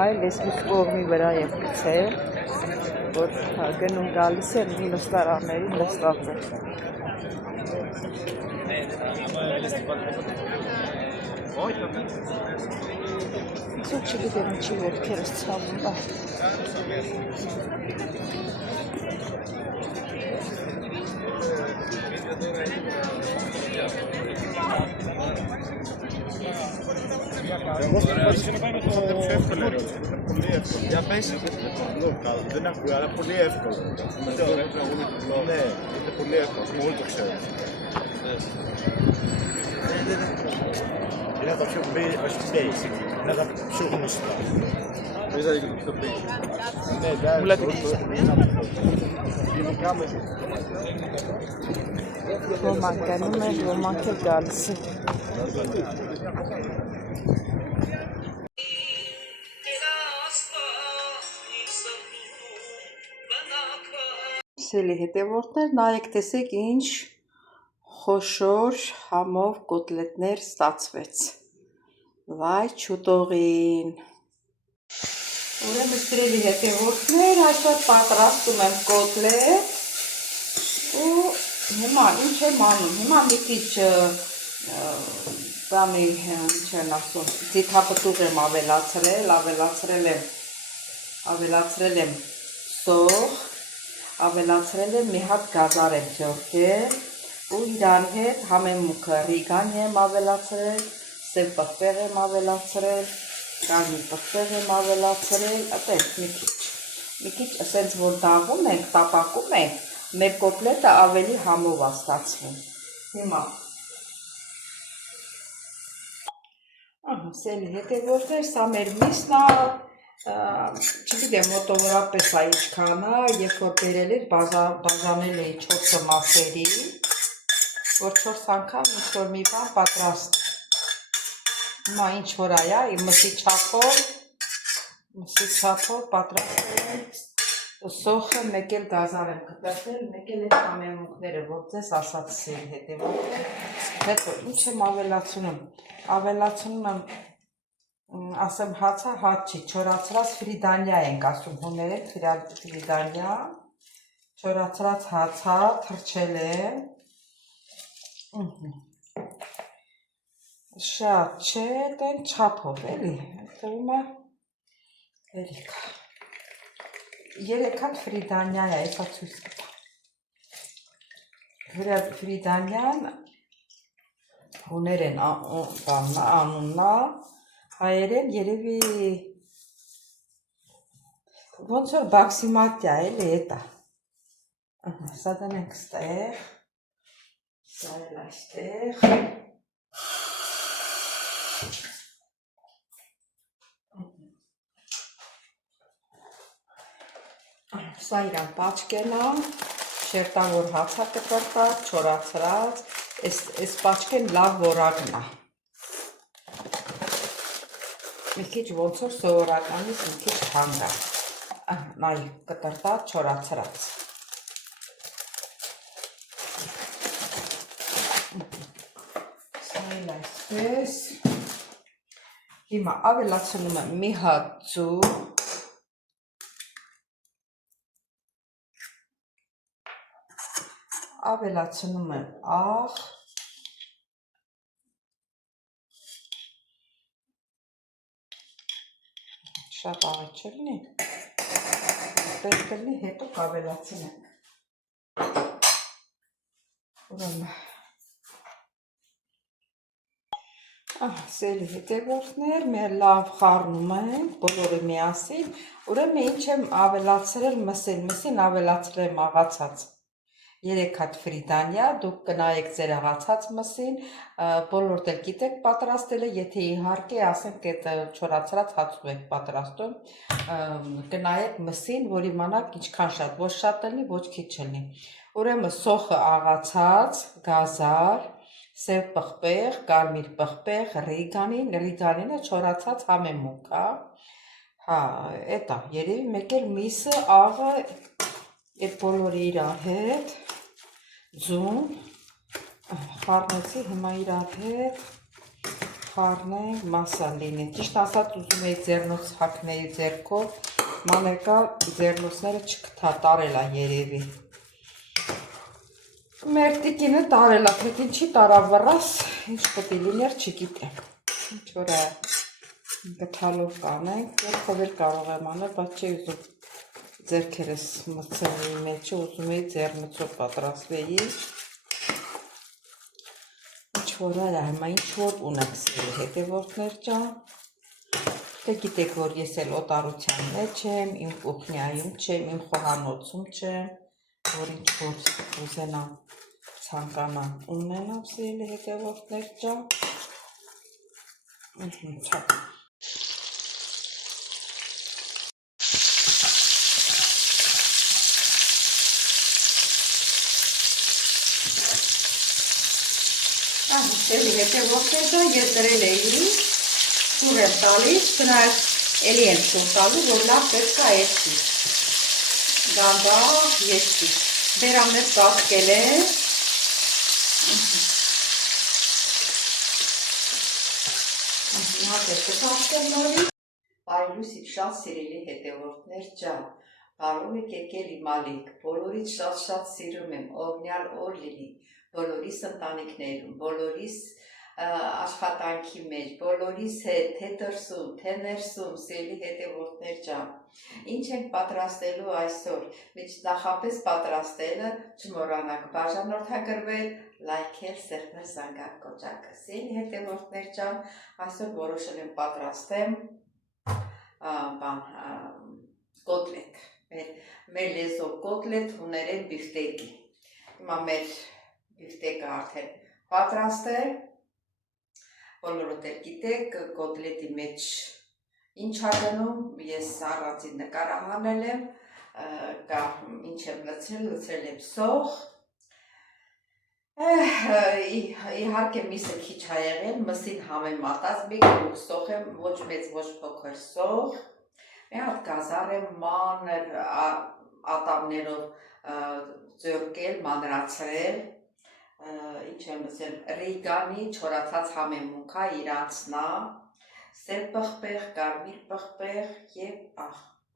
Մայր լեսմուս կողմի վրա եմ գցել, որ գնում գալիս է նստարաններին նստած է։ Իսկ չգիտեմ ինչի ոտքերս ցավում է։ Ja, penso che non è la poliesco. Non è poliesco, molto c'è. Ja, dat je bij als je basic. Dat zo genoeg staat. Weet je dat ik Nee, daar. Hoe laat is het? Die kamer. Ոմանք գնում են, ոմանք էլ գալիս են։ Սելի հետևորդներ, նայեք տեսեք ինչ խոշոր համով կոտլետներ ստացվեց։ Վայ չուտողին։ Ուրեմն սիրելի հետևորդներ, այսօր պատրաստում եմ կոտլետ ու հիմա ինչ եմ անում, հիմա մի քիչ բանի ինչ են ասում, ձիթապտուղ եմ ավելացրել եմ սոխ, ավելացրել եմ մի հատ գազար եմ թյորքել ու իրար հետ համեմուկը ռիգան եմ ավելացրել, սև պղպեղ եմ ավելացրել, կարմիր պղպեղ եմ ավելացրել, այդպես մի քիչ ասենց որ դաղում ենք, տապակում ենք, մեր կոտլետը ավելի համով է ստացվում։ Հիմա սելի հետևորդներ, սա մեր միսն է, չգիտեմ մոտավորապես է ինչքան է, երբ որ բերել էր բաժանել էի 4 մասերի, որ 4 անգամ ինչ-որ մի բան պատրաստ։ Հիմա ինչ-որ այա, մսի չափով պատրաստել եմ սոխը, մեկ էլ գազար եմ կտրել, մեկ էլ այդ համեմունքները, որ ձեզ ասած սերի հետևորդներ, հետո ինչ եմ ավելացնում եմ, ասեմ հացա, հաց չի, չորացրած ֆրիդանյա ենք ասում հուներեն, ֆրիդանյա, չորացրած հացա, թրջել եմ, շատ չէ, տեն չափով էլի, հետում է, էլիքա, 3 հատ ֆրիդանյա է, այսա ցույց կտա, ֆրիդանյան հուներեն անուննա, հայերեն երևի ոնց որ բաքսիմատյա էլի էտա, սա դնենք ստեղ, սա էլ այստեղ, սա իրան պաչկեն է, շերտավոր հացա կտրտած, չորացրած, այս պաչկեն լավ որակն է, մի քիչ ոնց որ սովորականից մի քիչ հանգա, նայ կտրտած, չորացրած, սա էլ այսպես, հիմա ավելացնում եմ մի հատ ձու, ավելացնում եմ աղ, շատ աղի չլինի, պես կլինի հետո կավելացնենք, ուրեմն, սելի հետևորդներ, մեր լավ խառնում ենք, բոլորը միասին, ուրեմն ինչ եմ ավելացրել մսին ավելացրել եմ աղացած, 3 հատ ֆրիդանյա, դուք կնայեք ձեր աղացած մսին, բոլորդ էլ գիտեք պատրաստելը, եթե իհարկե ասենք այդ չորացրած հացով եք պատրաստում, կնայեք մսին, որ իմանաք ինչքան շատ, ոչ շատ լինի, ոչ քիչ լինի, ուրեմն սոխը աղացած, գազար, սև պղպեղ, կարմիր պղպեղ, ռիգանինը չորացած համեմուկ, Հա, էտա, երևի մեկ էլ միսը աղը այդ բոլորը իրար հետ ձում խառնեցի, հիմա իրար հետ խառնենք մասալինի։ Ճիշտ ասած ուզում էի ձեռնոց հագնեի ձեռքով, մանեկա ձեռնոցները չկթա, տարելա երևի։ Մեր տիկինը տարելա, թե ինչի տարա վռաս, ինչ պետք է լիներ չգիտեմ։ Ինչ որ է գթալով կանենք, ձեռքով էլ կարող եմ անել, բայց չի ուզում ձեռքերս մտցնի մեջը, ուզում էի ձեռնոցով պատրաստվեի։ Ինչ-որ այլ հիմա ինչ-որ ունենք սիրի հետևորդներ ջան, թե գիտեք, որ ես էլ օտարության մեջ եմ, իմ կուխնյայում չեմ, իմ խոհանոցում չեմ, որ ինչ-որ ուզենամ ցանկանամ ունենամ սիրելի հետևորդներ ջան։ Սիրելի հետևորդներ ջան, ես դրել էի սուր եմ տալիս, գնայք էլի եմ սուր տալու, որ լավ պետք է էրցի, դանդաղ երջի, բերաններ կացկել եմ, Բարելույս շատ սիրելի հետևորդներ ջան, կարող եք եկել իմ ալիք, բոլորից շատ սիրում եմ, օրհնյալ օր լինի, բոլորիս ընտանիքներում, բոլորիս աշխատանքի մեջ, բոլորիս հետ, թե դրսում, թե ներսում, սիրելի հետևորդներ ջան, ինչ ենք պատրաստելու այսօր, նախապես պատրաստելը չմոռանաք բաժանորդագրվել, լայքել, սեղմել զանգակ կոճակը, սիրելի հետևորդներ ջան, այսօր որոշել եմ պատրաստեմ կոտլետ, մեր լեզվով կոտլետ հուներեն բիֆտեկի, հիմա մեր բիֆտեկը արդեն պատրաստ է, բոլորդ էլ գիտեք, կոտլետի մեջ ինչ ագնում, ես առանցին նկարահանել եմ, ինչ եմ լցրել եմ սող, իհարկե միսը քիչ ա եղել, մսին համեմատած, մի կողմ սող եմ, ոչ մեծ, ոչ փոքր սող, մի հատ գազար եմ մանր ատամներով ձորկել, մանրացրել, ինչ եմ ասել, ռեյգանի չորացած համեմունքա իրանցնա, սև պղպեղ, կարմիր պղպեղ և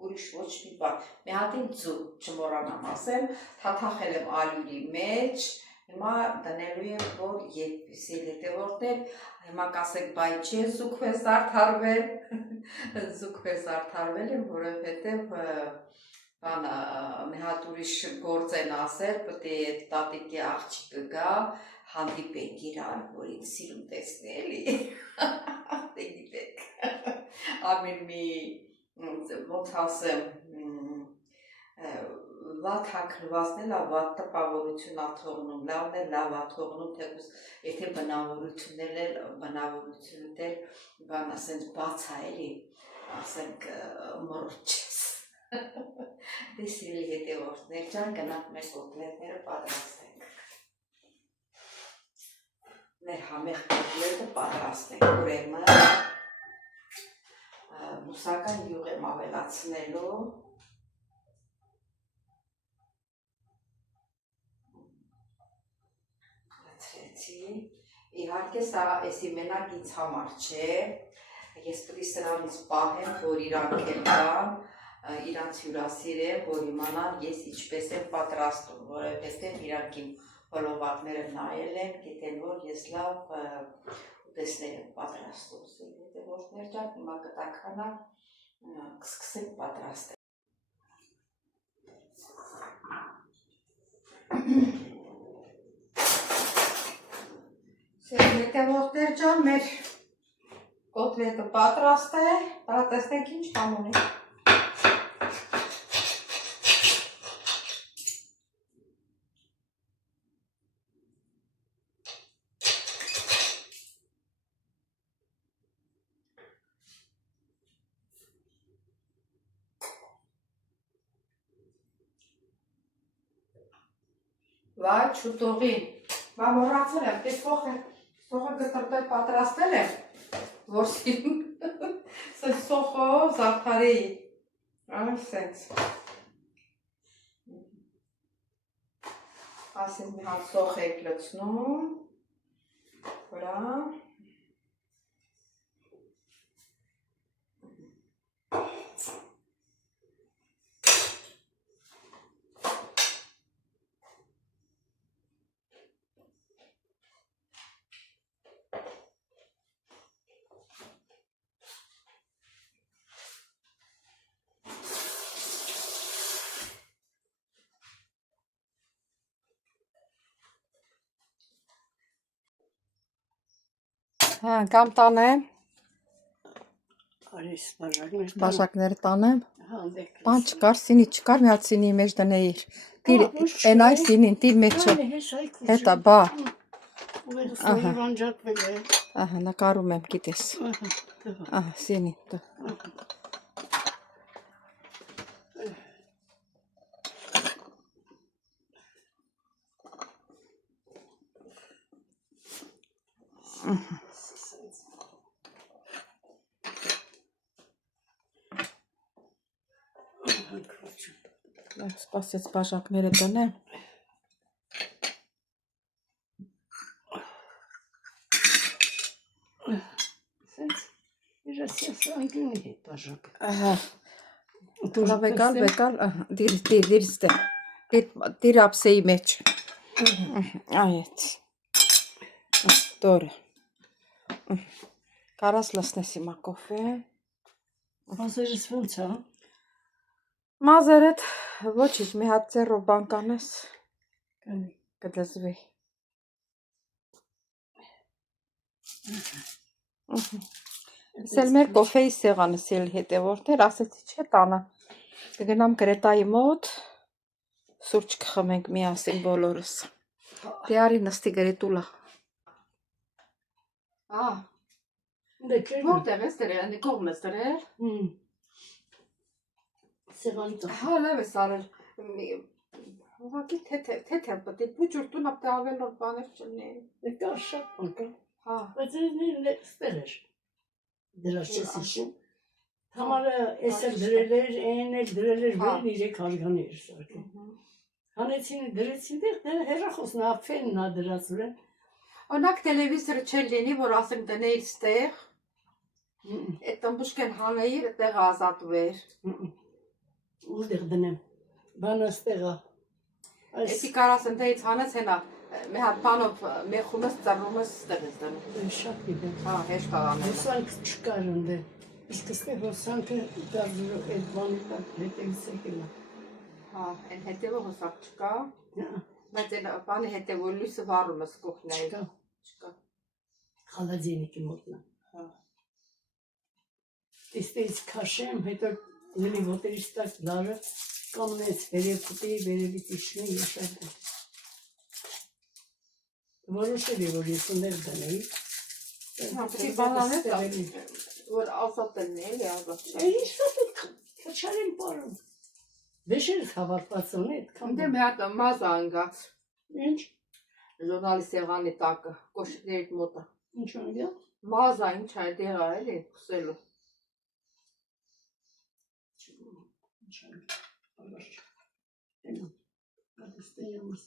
ուրիշ ոչ մի բան, մի հատին ձու, չմոռանամ ասեմ, թաթախել եմ ալյուրի մեջ, հիմա դնելու եմ, որ սիրելի հետևորդներ, հիմա կասեք, բայ չի զուգվես արդարվել, զուգվես արդարվել եմ, որովհետև մի հատ ուրիշ գործ են ասել, պետք է տատիկի աղջիկը գա, հանդիպենք իրար, որ ինձ սիրում տեսնի էլի, դե գիտեք, ամեն մի, ոնց ասեմ, վատ հագնվածն էլ վատ տպավորություն ա թողնում, լավն էլ լավ ա թողնում, թեկուզ եթե բնավորությունդ էլ բան ասենք բաց ա էլի, ասենք մռոչ ես, դե սիրելի հետևորդներ ջան, գնանք մեր կոտլետները պատրաստենք, մեր համեղ կոտլետը պատրաստենք, ուրեմն բուսական յուղ եմ ավելացնելու, իհարկե սա էսի մենակ ինձ համար չէ, ես պտի սրանից պահեմ, որ իրանք էլ կան, իրանց հյուրասիրեմ, որ իմանան ես ինչպես եմ պատրաստում, որովհետև իրանք իմ հոլովակները նայել են, գիտեն, որ ես լավ ուտեստներ եմ պատրաստում, հետևորդներ ջան, հիմա կտաքանա, կսկսենք պատրաստել։ Հետևորդներ ջան, մեր կոտլետը պատրաստ է, տեսնենք ինչ բան ունի։ Վայ, չուտողին, բա մոռացել եմ, սողը գտրտել պատրաստել եմ, որ սոխո զարդարեի։ Սենց։ Ասես մի հատ սոխ եք լցնում, վրա։ Հա, կամ տանեմ։ Արիս բաժակներ տանեմ։ Բաժակները տանեմ։ Հա, դեք։ Բան չկար, սինի չկար, մի հատ սինի մեջ դնեիր։ Տիր, են այ սինին, տիր մեջ է։ Հետա, բա։ Ահա։ Անջատվել է։ Ահա, նկարում եմ, գիտես։ Ահա։ Ահա, սինի։ Սպասեց բաժակները տնեմ։ Սենց իրասես անգյունի հետ բաժակ։ Ահա։ Լավ եկալ, դիր ստե։ Դիր ապսեի մեջ։ Այդ։ Դորը։ Կարաս լսնես հիմա կոֆե։ Մազերս ոնց է։ Մազերդ ոչինչ, մի հատ ձեռով բան կանես։ Կանի։ Կդզվի։ Սել մեր կոֆեի սեղանը սել հետևորդներ, ասեցի չէ տանը։ Կգնամ Գրետայի մոտ, սուրճ կխմենք միասին բոլորս։ Դե արի նստի Գրետուլա։ Որտեղ ես դրել, այնի կողմ ես դրել։ Սեղանի տակ։ Հա, լավ ես արել։ Ուղղակի թեթև պետք է փուջուր տուն ապտե ավելոր բաներ չլինեն։ Դա շատ բան կա։ Հա։ Բայց այն ստեր էր։ Դրած չես հիշում։ Համարը էս էլ դրել էր, այն էլ դրել էր, վեն 3 հարգանի էր սարքել։ Հանեցին, դրեցին դեղ, հեռախոսն ափենն ա դրած վրան։ Օրինակ տելևիզորը չէր լինի, որ ասենք դնեիր ստեղ, այդ տմբուշկեն հանեիր, այդտեղ ազատվեր։ Ուժդեղ դնեմ, բանը ստեղա։ Էդի կարաս ընդեից հանես հենա, մի հատ բանով մեխում ես, ծռում ես, ստեղ ես դնում։ Շատ գիտեմ։ Հա, հեշտ աղանել։ Հոսանք չկար ընդե, իսկ ստեղ հոսանքը դարձրու այդ բանի տակ հետևից եկել է։ Հա, են հետևը հոսակ չկա, բայց այն բանի հետևը լույսը վառում ես կողքնային։ Չկա։ Խալադենիկի մոտնա։ Հա։ Իստեից քաշեմ, հետո նելի ոտերից տակ լարը կամնեց վերև կուտեի, վերևից իշնի եշարդը։ Որոշել է, որ ես ուներ դնեի։ Հա, պիտի բանանես, որ ազատ են էլի, ազատ չէ։ Ինչ շատ է քչարեն պարում։ Վեշերս հավատված ունի, այդքան։ Դե մի հատ մազա անգած։ Ինչ։ Ժոնալի սեղանի տակը, կոշիկներիդ մոտը։ Ինչ անգյա։ Մազա ինչ է դեղա էլի, խսելու։ Ինչ անգյա, ագարչ։ Ենա, գատստե յամս։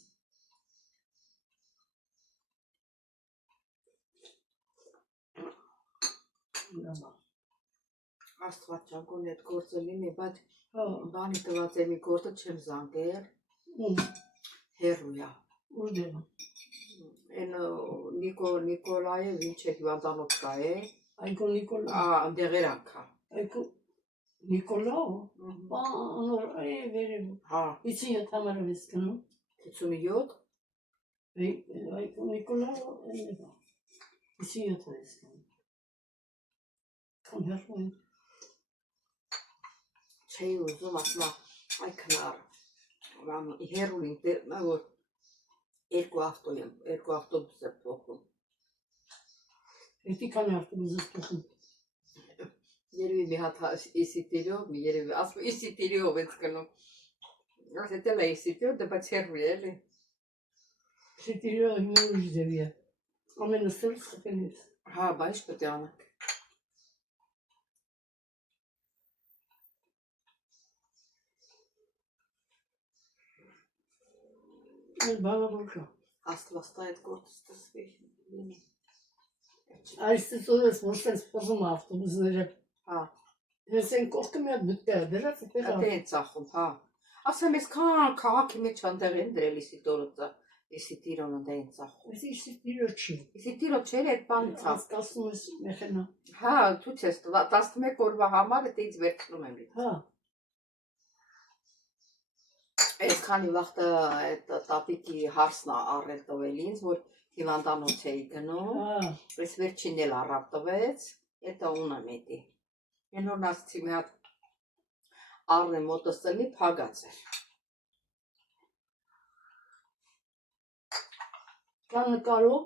Աստված ճանկոն էդ գործը լինի, բայց բանի տված է մի գործը չեմ զանգել, հերույա։ Ուժդեղ։ Են Նիկոլաև ինչ է հիվանդանոցկա է։ Այգո Նիկոլա։ Դեղերանքա։ Այգո Նիկոլա, բանոր է վերև։ Հա։ 57 համարով ես գնում։ 57։ Այգո Նիկոլա, 57 ես գնում։ Քան հեռու են։ Չէի ուզում ասմա, այ քնար, հերուն ինտերնա, որ երկու ավտոբուս է փոխում։ Հետի քան ավտոբուս ես փոխում։ Երևի մի հատ իսիտիրով, երևի, ասում իսիտիրով ես գնում։ Ասետել է իսիտիրով, դե բայց հերու է, էլի։ Իսիտիրով մի ուժ ձևի է։ Ամենը սրս խտել ես։ Հա, բայց պետք է անակ։ Մեր բանավորքը։ Աստվածտա այդ գործը ստսվի լինի։ Այս ծորս որ sense փոխում ավտոբուսները։ Հա, Ես են կողքը մի հատ բուտկա դրած այդտեղ։ դե է ծախում, հա։ Ասեմ, ես քաղաքի մեջ չանդեղ են դրել իսիտորը, իսիտիրոնը դե են ծախում։ Ես իսկ դիրո չի։ Իսիտիրո չէր այդ բանը ծախ։ Հասկացնում ես մեխանա։ Հա, ցույց ես 11 օրվա համար դա ինձ վերցնում եմ։ Հա։ Այսքանի վաղ այդ տատիկի հարսն առել տվել ինձ, որ հիվանդանոց էի գնում։ Հա։ Այս վերջին էլ առավ տվեց, դա ունեմ էդի։ Են որ ասացի մի հատ առնեմ մոտս էլի փագած էր։ Կանը կարո։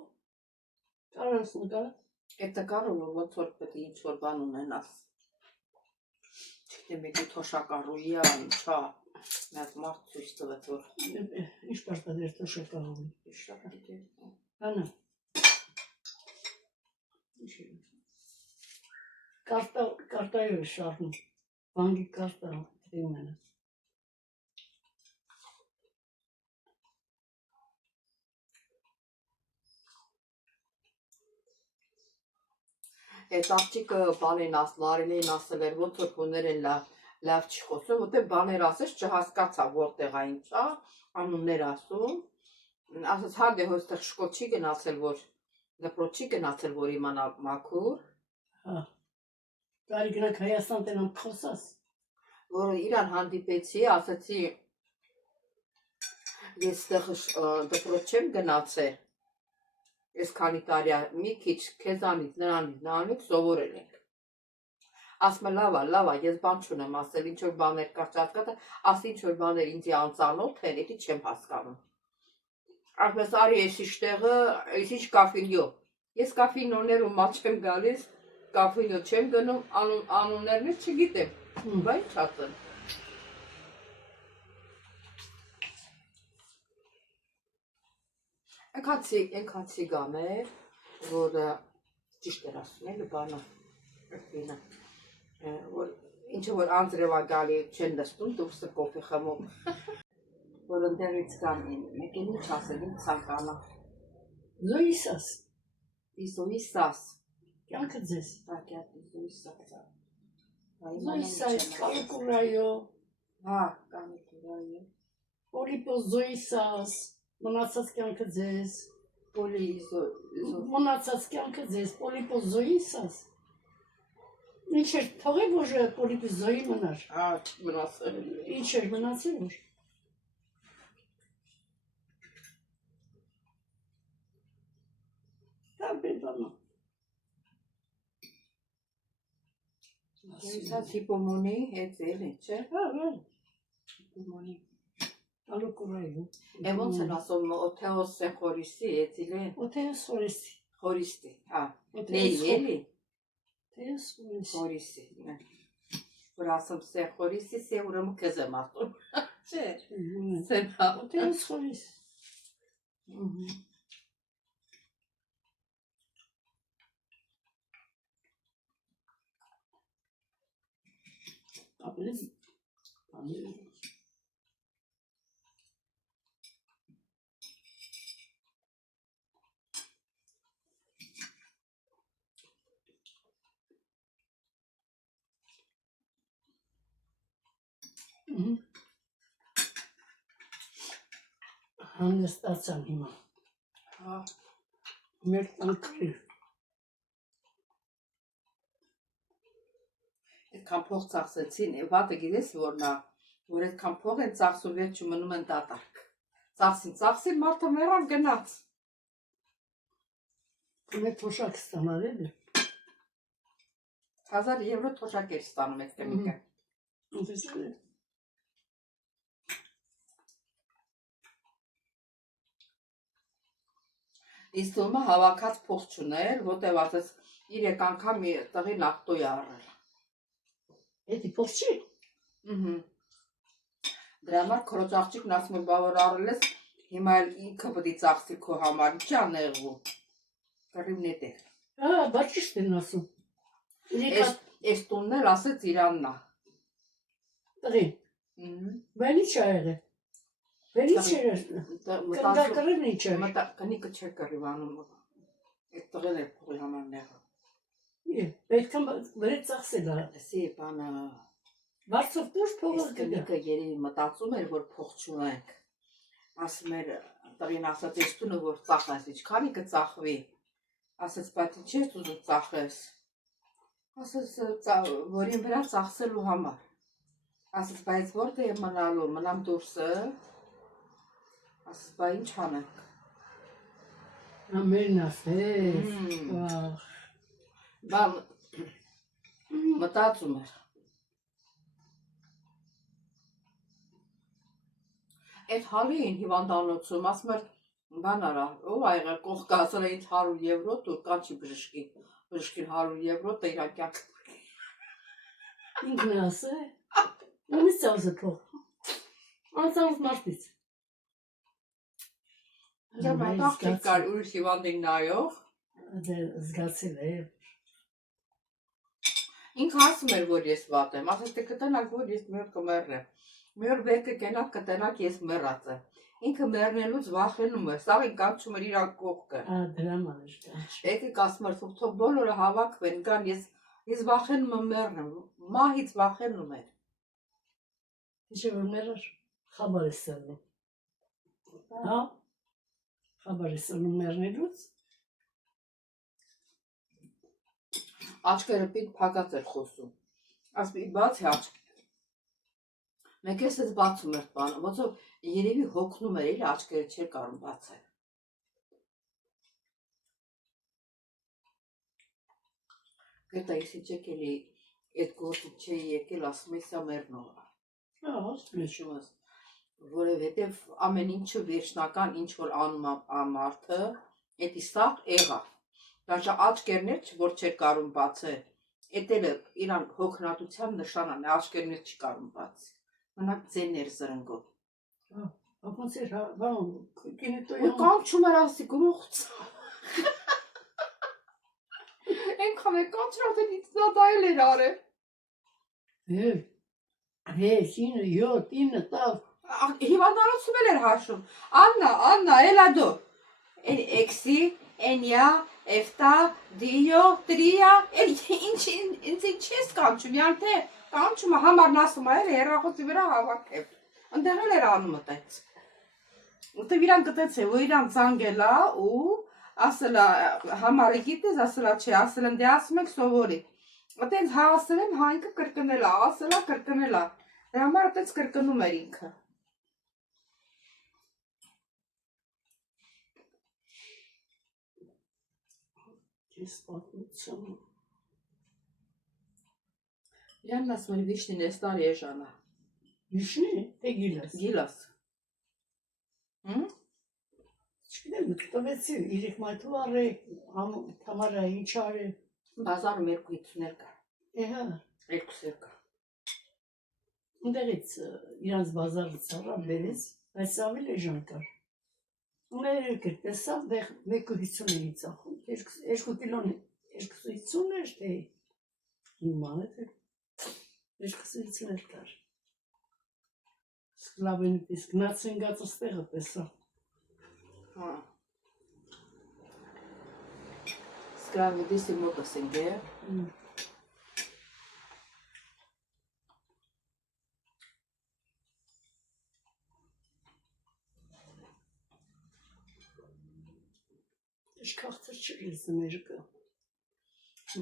Կարանց նկար։ Դա կարող որ ոնց որ պետք է ինչ որ բան ունենաս։ Չգիտեմ, եկի թոշակառուի է, ինչա։ Մի հատ մարդ ցույց տվեց որ Ինչ պարտադիր թոշակառուի։ շապատի։ Հանա։ Ինչի։ Կարտայով շարժում։ Բանկի կարտա դիմանը։ Այդ աղջիկը բանին լարին ասել էր ոնց որ հոներ են լավ չի խոսում, որտեղ բաներ ասես չհասկացա որտեղ է ինչա, անուններ ասում։ Ասաց հա դե հոստեղ շկոլ չի գնացել որ դպրոց չի գնացել որ իմանա մաքուր։ Հա։ Կարի գնաք Հայաստան տենամ խոսաս։ Որ իրան հանդիպեցի, ասացի ես դպրոց չեմ գնացել։ Ես քանի տարի մի քիչ քեզանից նրանից սովորել ենք։ Ասում է լավ, ես բան չունեմ ասել, ինչ որ բաներ կա չհասկացա, ասի ինչ որ բաներ ինձ անծանոթ են, էդի չեմ հասկանում։ Ասում է արի ես իշտեղը, ես ինչ կաֆինյո։ Ես կաֆինոներ ու մաչ եմ գալիս, կաֆինյո չեմ գնում, անուններն չգիտեմ։ Բա ինչ ասեմ։ Ենքան ցիգան էր, որ ճիշտ էր ասում էլի բանը, որ ինչը որ անձրև ագալի չեն դստում, դուրսը կոֆի խմում, որ ընդեղից կան մեկին ինչ ասել, ինչ ցանկանա։ Զոյիսաս։ Իզոյիսաս։ Կյանքը ձեզ։ Տակյատ իզոյիսաս։ Զոյիսաս, կալուկուրայո։ Հա, կալուկուրայո։ Պոլիպոս զոյիսաս։ Մնացած կյանքը ձեզ։ Մնացած կյանքը ձեզ, պոլիպոս զոյիսաս։ Ինչ էր, թողի որ պոլիպոս զոյի մնար։ Հա, մնացել։ Ինչ էր մնացել որ։ Տարբեր բանա։ Ես հիպոմոնի հետ էլի, չէ։ Հա, Հիպոմոնի։ Կալուկուրայո։ Ոնց են ասում օթեոս խորիսի, էցիլե։ Օթեոս խորիսի։ Խորիսի, հա։ Էլի։ Օթեոս խորիսի։ Խորիսի։ Որ ասում սե խորիսի, սե ուրեմն քեզ եմ ասում։ Չէ։ Սեմ հա։ Օթեոս խորիսի։ Ապել։ Հանգստացան հիմա։ Հա։ Մեր տանքրի։ Այդքան փող ծախսեցին, վատը գիտես որն է, որ այդքան փող են ծախսում վերջում մնում են դատարկ։ Ծախսին, մարդը մեռավ գնաց։ Մեր թոշակ ստանալ էլի։ 1000 եվրո թոշակ էր ստանում այդ կնիկը։ Ուտեսել է։ Իսկ թվում է հավաքած փող չուներ, որտեղ ասես 3 անգամ մի տղի նախտոյ առել։ Էդի փող չի։ Դրա համար քրոջ աղջիկն ասում է բավար առել ես, հիմա էլ ինքը պետք է ծախսի քո համար, ի՞նչ անեղու։ Կռիվն է դեր։ Հա, բա ճիշտ են ասում։ Այս տունն էլ ասեց իրանն է։ Տղին։ Բան ի՞նչ ա եղել։ Բերից չէր, կրկրին իչեր։ Կնիկը չէր կռիվանում, այդ տղել էր փողի համար նեղը։ Պետք է վրետ ծախսել է։ Էսի բանը, Վարձով դուրս փողը այս կնիկը երևի մտածում էր, որ փող չունենք։ Ասում էր, տղին ասաց, ես տունը որ ծախես, ինչքանի կծախվի։ Ասաց, բայց ինչ ես ուզում ծախես։ Ասաց, որին վրա ծախսելու համար։ Ասաց, բայց որտե եմ մնալու, մնամ դուրսը։ Ասաց, բա ինչ անենք։ Ամերն ասես, Բա մտածում էր։ Այդ հալի էին հիվանդանոցում, ասում էր, բան արա, ով այղեր կողք ասել էին 100 եվրո, դու կանչի բժշկին 100 եվրո, տեյրակյակ։ ինքն ասե, ումից ծավզը փող, անցանց մարդից։ Աղջիկ կար ուրիշ հիվանդին նայող։ Զգացել է։ Ինքը ասում էր, որ ես վատ եմ, ասես թե կտենակ, որ ես մի օր կմեռնեմ։ Մի օր վեր կգենակ, կտենակ ես մեռած եմ։ Ինքը մեռնելուց վախենում էր, սաղին կանչում էր իր կողքը։ Դրա մանր կանչ։ Եկեք ասում էր, թող բոլորը հավաքվեն, կան ես վախենում եմ մեռնեմ, մահից վախենում էր։ Ինչ որ մեռար, խաբար է սրնում։ Հա? Խաբար է սրնում մեռնելուց։ Աչքերը պիտ փակած էր խոսում։ Ասում բացի աչք։ Մեկ էս բացում էր բանը, ոնց որ երևի հոգնում էր, էլի աչքերը չէր կարող բացել։ Գետա ես իջեկելի այդ գործից չէի եկել, ասում ես սա մեռնող է։ Հիշում ես, որովհետև ամեն ինչը վերջնական ինչ որ անում մարդը, էդի սաղ եղավ։ Դաժե աչքերն էր, որ չէր կարող բացել։ Էդ էլ իրան հոգնածության նշանն է, աչքերն չի կարող բացել։ Մնաք ձեներ զրնգով։ Ոնց էր, բան, կինետոյ։ Ու կանչում էր ասի գլուխց։ Այնքան է կանչրած է ինձ դայել էր արել։ 6, 9, 7, 9, 10։ Հիվանդանոցում էլ էր հաշում։ Աննա, էլադո։ Էքսի, էնյա, էֆտա, դիյո, տրիա, ինձ ես կանչում, յան թե կանչումը համարն ասում է, հեռախոսի վրա հավաքև։ Ընդեղ էլ էր անում տենց։ Ուտև իրան կտեց է, որ իրան ծանգելա ու ասելա համարը գիտես, ասելա չէ, ասել են դե ասում եք սովորի։ Տենց հա ասել եմ, հա ինքը կրկնելա, ասելա կրկնելա։ Դե համարը տենց կրկնում էր ինքը։ Ես պատմություն։ Իրանն ասում էր վիշնին ես տարի է ժանա։ Վիշնի, թե գիլաս։ Գիլաս։ Չգիտեմ, տվեցի, իրեք մայթու առե, թամարա ինչ արե։ Բազարում 2-5-ներ կա։ Էհա։ 2-ներ կա։ Ունդեղից իրանց բազարից առա բերեց, բայց ավել է ժան կար։ Ուներ երկր տեսավ, դեղ 1.50 էի ծախում, 2 կիլոն 2.50 էր, թե հիման է, թե 2.50 էր կար։ Սկլավենի պես գնացին գացս տեղը տեսա։ Հա։ Սկլավենի դեսի մոտս ենք է։ Իշ կաղցր չր լիզը մերկը։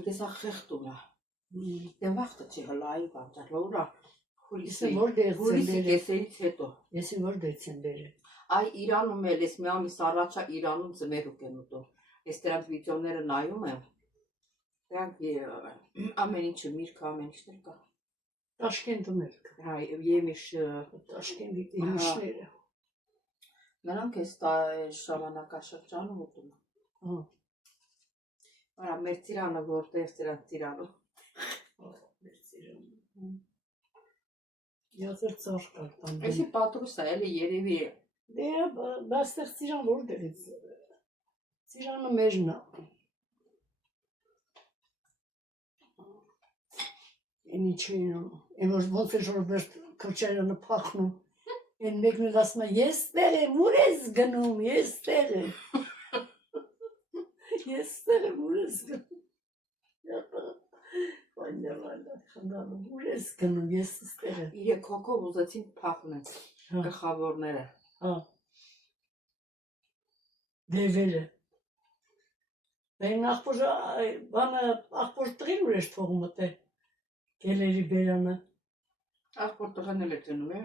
Դեսա խեղտում է։ Դե վաղտը չի հլայի բանտար, լորա Եսը որ դերց են բերը։ կեսերից հետո։ Եսի որ դերց են բերը։ Այ Իրանում էլ ես մի ամիս առաջա Իրանում ձմերուկ եմ ուտում։ Ես դրանց վիդեոները նայում եմ։ Դրանք ամեն ինչը միրգ ամեն ինչներ կա։ Տաշկենտում էր կա։ Հա, եմիշ Տաշկենտի եմիշները։ Նրանք ես ժամանակաշրջանում ուտում։ Արա մեր ծիրանը որտեղ ծիրանք ծիրանում։ Մեր ծիրանը։ Յազր ծար կար տան։ Էսի պատրուս է, էլի երևի է։ Դե բաստեղ ծիրան որտեղից։ Ծիրանը մերն է։ Են ինչ են, են որ ոնց է Ժորբերտ Քրչարյանը փախնում։ Են մեկն ասում է, ես տեղ եմ, ուր ես գնում, ես տեղ եմ։ Ես տեղ եմ, ուր ես գնում։ Վայնավալա, խնդանում, ուր ես գնում, ես տեղ եմ։ Իրեք հոգով ուզեցին փախնել գլխավորները։ Հա։ Դևերը։ Բեն աղբոր տղին ուր էր թողում մտե, գելերի բերանը։ Ախպոր տղան էլ է ծնում է։